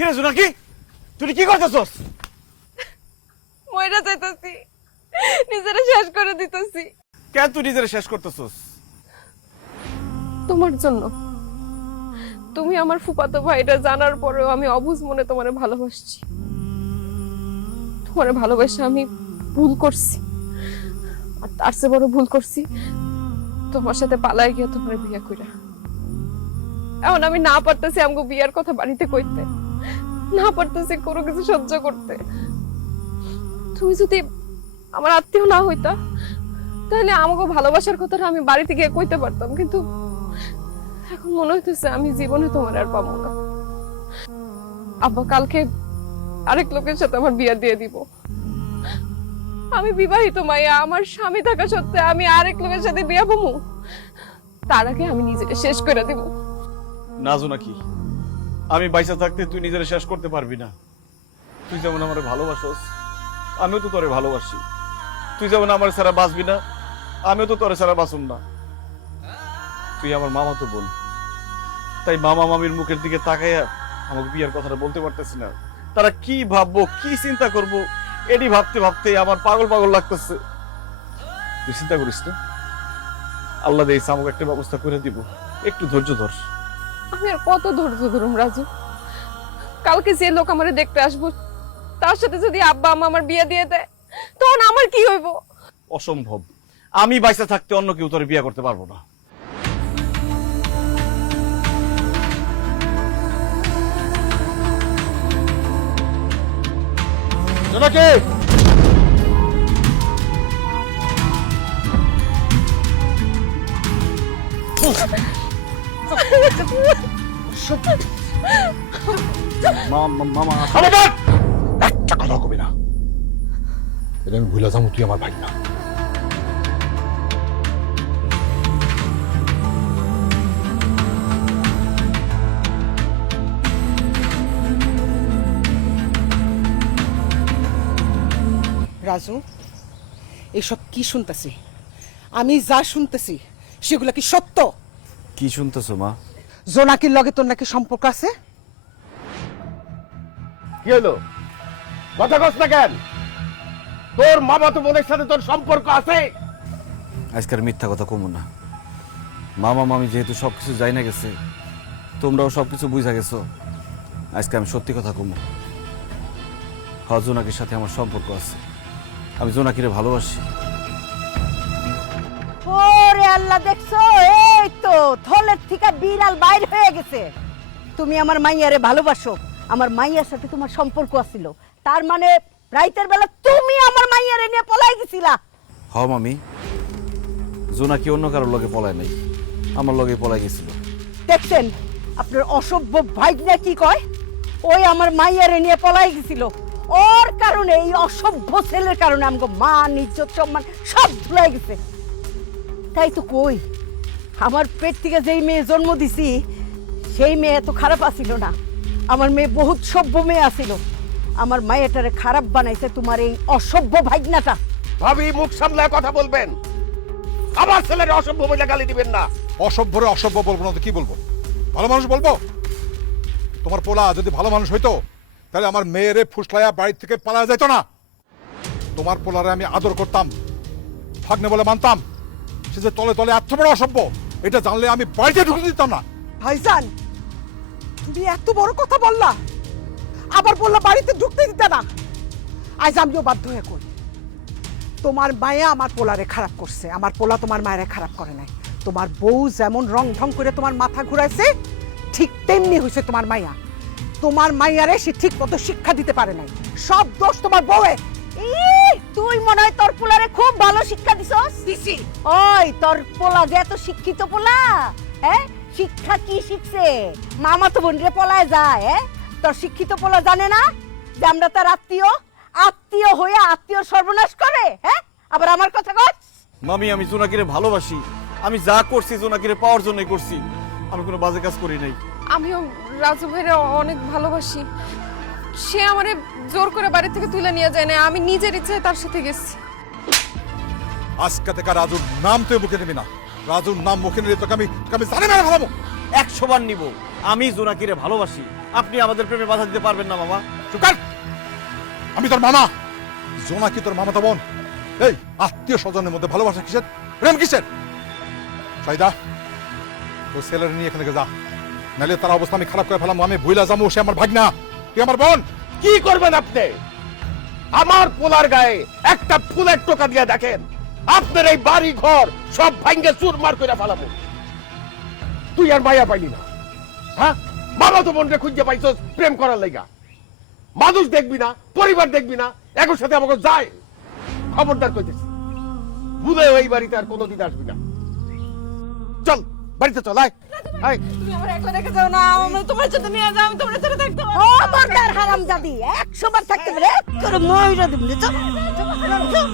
কিরে জোনাকি, তুই কি করতেছস? মইরা যাইতাছি, নিজেরে শেষ করে দিতেছি। কেন তুই নিজের শেষ করতেছস? তোমার জন্য। তুমি আমার ফুফাতো ভাইটা জানার পরেও আমি অবুঝ মনে তোমারে ভালোবাসছি। তোমারে ভালোবাসা আমি ভুল করছি, আর তার চেয়ে বড় ভুল করছি তোমার সাথে পালায় গিয়ে তোমার বিয়ে কইরা। এখন আমি না পারতেছি আমগো বিয়ার কথা বাড়িতে কইতে, না পারতেছি কোনো কিছু সহ্য করতে। তুমি যদি আমার আত্মীয় না হইতা তাহলে আমাকে ভালোবাসার কথাটা আমি বাড়িতে গিয়ে কইতে পারতাম, কিন্তু এখন মনে হইতেছে আমি জীবনে তোমার আর পাবো না। আব্বা কালকে আরেক লোকের সাথে আমার বিয়ে দিয়ে দিব। আমি বিবাহিত মাইয়া, আমার স্বামী থাকা সত্ত্বেও আমি আরেক লোকের সাথে বিয়ে পাবো? তার আগে আমি নিজেকে শেষ করে দিব। না জোনাকি, আমি বাইসা থাকতে তুই নিজের শেষ করতে পারবি না। তুই যেমন আমারে ভালোবাসস, আমিও তো তোরে ভালোবাসি। তুই যেমন আমার ছাড়া বাঁচবি না, আমিও তো তোরে ছাড়া বাঁচুম না। তুই আমার মামা তো বল, তাই মামা মামির মুখের দিকে তাকাইয়া আমাকে বিয়ের কথাটা বলতে পারতেছি না। তারা কি ভাববো, কি চিন্তা করবো, এটি ভাবতে ভাবতে আমার পাগল পাগল লাগতেছে। তুই চিন্তা করিস না, আল্লাহ দেইছে আমাকে একটা ব্যবস্থা করে দিব, একটু ধৈর্য ধর। আমি আর কত ধৈর্য ধরুম রাজু? কালকে যে লোক আমারে দেখতে আসবো তার সাথে যদি আব্বা আম্মা আমার বিয়ে দিয়ে দেয় তখন আমার কি হইব? অসম্ভব, আমি বাইসা থাকতে অন্য কেউ তোরে বিয়ে করতে পারবো না। জোনাকি, মামা খবরদার! একটা কথা কবি না, এটা আমি ভুলে যাবো তুই আমার ভাই না। রাজু, এসব কি শুনতেছি? আমি যা শুনতেছি সেগুলো কি সত্য? কি শুনতেছো মা? জোনাকির লগে তোর নাকি সম্পর্ক আছে? কি হলো, কথা কস না কেন? তোর মামা তো বোনের সাথে তোর সম্পর্ক আছে? আজকের মিথ্যা কথা কমো না। মামা মামি যেহেতু সবকিছু যাই না গেছে, তোমরাও সবকিছু বুঝা গেছো, আজকে আমি সত্যি কথা কমো। জোনাকির সাথে আমার সম্পর্ক আছে, আমি জোনাকিরে ভালোবাসি। ওরে আল্লাহ, দেখছো? এই তো থলের থেকে বিড়াল বাইর হয়ে গেছে। তুমি আমার মাইয়ারে ভালোবাসো, আমার মাইয়ার সাথে তোমার সম্পর্ক আছিল, তার মানে রাইতের বেলা তুমি আমার মাইয়ারে নিয়ে পলাই গেছিলা। মামি, জোনাকি অন্য কারোর লগে পলায় নাই, আমার লগে পলাই গেছিল। দেখছেন আপনার অসভ্য ভাইগনা কি কয়? ওই আমার মাইয়ারে নিয়ে পলাই গেছিল। ওর কারণে, এই অসভ্য ছেলের কারণে আমগো মান ইজ্জত সম্মান সব ধুলাই গেছে। তাই তো কই, আমার পেট থেকে যেই মেয়ে জন্ম দিছি সেই মেয়ে এত খারাপ আসিল না। আমার মেয়ে বহুত সভ্য মেয়ে আসিল। আমার মায়েরটারে খারাপ বানাইছে তোমার এই অসভ্য ভাইগনাটা। ভাবি, মুখ সামলায় কথা বলবেন। আমার ছেলের অসভ্য বলে গালি দিবেন না। অসভ্যরে অসভ্য বলবো না তো কি বলবো? ভালো মানুষ বলবো? তোমার পোলা যদি ভালো মানুষ হইতো তাহলে আমার মেয়েরে ফুসলাইয়া বাড়ি থেকে পালা যাইতো না। তোমার পোলারে আমি আদর করতাম, ভাগ্নে বলে মানতাম। সে যে তলে তলে এত বড় অসভ্য, এটা জানলে আমি বাড়িতে ঢুকে দিতাম না। ভাইজান, তুমি এত বড় কথা বললা, আবার বললা বাড়িতে ঢুকতে দিতে না। আজ আমিও বাধ্য হয়ে কই, তোমার মায়া আমার পোলারে খারাপ করছে, আমার পোলা তোমার মায়ের খারাপ করে নাই। তোমার বউ যেমন রং ঢং করে তোমার মাথা ঘুরাইছে, ঠিক তেমনি হয়েছে তোমার মাইয়া। তোমার মাইয়ারে সে ঠিক মতো শিক্ষা দিতে পারে নাই, সব দোষ তোমার বউয়ের। তুই মনে হয় তোর পোলারে খুব ভালো শিক্ষা দিছস। দিছি। ওই তোর পোলা যে এত শিক্ষিত পোলা, হ্যাঁ? শিক্ষা কি শিখছে? মামা তো বোনরে পলায় যায়। তোর শিক্ষিত পোলা জানে না যে আমরা তার আত্মীয়, আত্মীয় হয়ে আত্মীয় সর্বনাশ করে। হ্যাঁ, আবার আমার কথা কস। মামি, আমি জোনাকিরে ভালোবাসি, আমি যা করছি জোনাকিরে পাওয়ার জন্যই করছি, আমি কোনো বাজে কাজ করি নাই। আমিও রাজু ভাইরে অনেক ভালোবাসি। সে আমারে জোর করে বাড়ি থেকে তুলে নিয়ে যায় না, আমি নিজের ইচ্ছায় তার সাথে গেছি। আজকে থেকে রাজুর নাম তুই মুখে নিবি না। রাজুর নাম মুখে নিলে তোকে আমি জানি না ভালো। 100 বার নিব, আমি জোনাকিরে ভালোবাসি, আপনি আমাদের প্রেমে বাধা দিতে পারবেন না মামা। চুপ কর! আমি তোর মামা, জোনাকি তোর মামাতো বোন। এই আত্মীয় স্বজনের মধ্যে ভালোবাসা কিসের, প্রেম কিসের? সাইদা, তোর ছেলের নিয়ে এখান থেকে যা, নাহলে তার অবস্থা আমি খারাপ করে ফেলাম। আমি ভুইলা যাবো, সে আমার ভাগনা, তুই আমার বোন। কি করবেন আপনি? আমার পোলার গায়ে একটা ফুলের টোকা দিয়ে দেখেন, আপনার এই বাড়ি ঘর সব ভাঙ্গে চুরমার করে ফেলাবো। তুই আর মায়া পাইলি না, হ্যাঁ? মামা তো বোনরে খুঁজে পাইছস প্রেম করার লাইগা। মানুষ দেখবি না, পরিবার দেখবি না, একর সাথে আমাকে যায়। খবরদার কইতেছি, ভুলে এই বাড়িতে আর কোনোদিন আসবি না। চল বাড়িতে চল, আয় আয়। তুমি আমার একলা রেখে যাও না, আমরা তোমার সাথে নিয়ে যাও, আমি তোমার সাথে থাকতে পারবো। ও বর্দার হারামজাদি, 100 বার থাকতে পারে, তোর ময়রা দিবি। চল চল, চল, চল।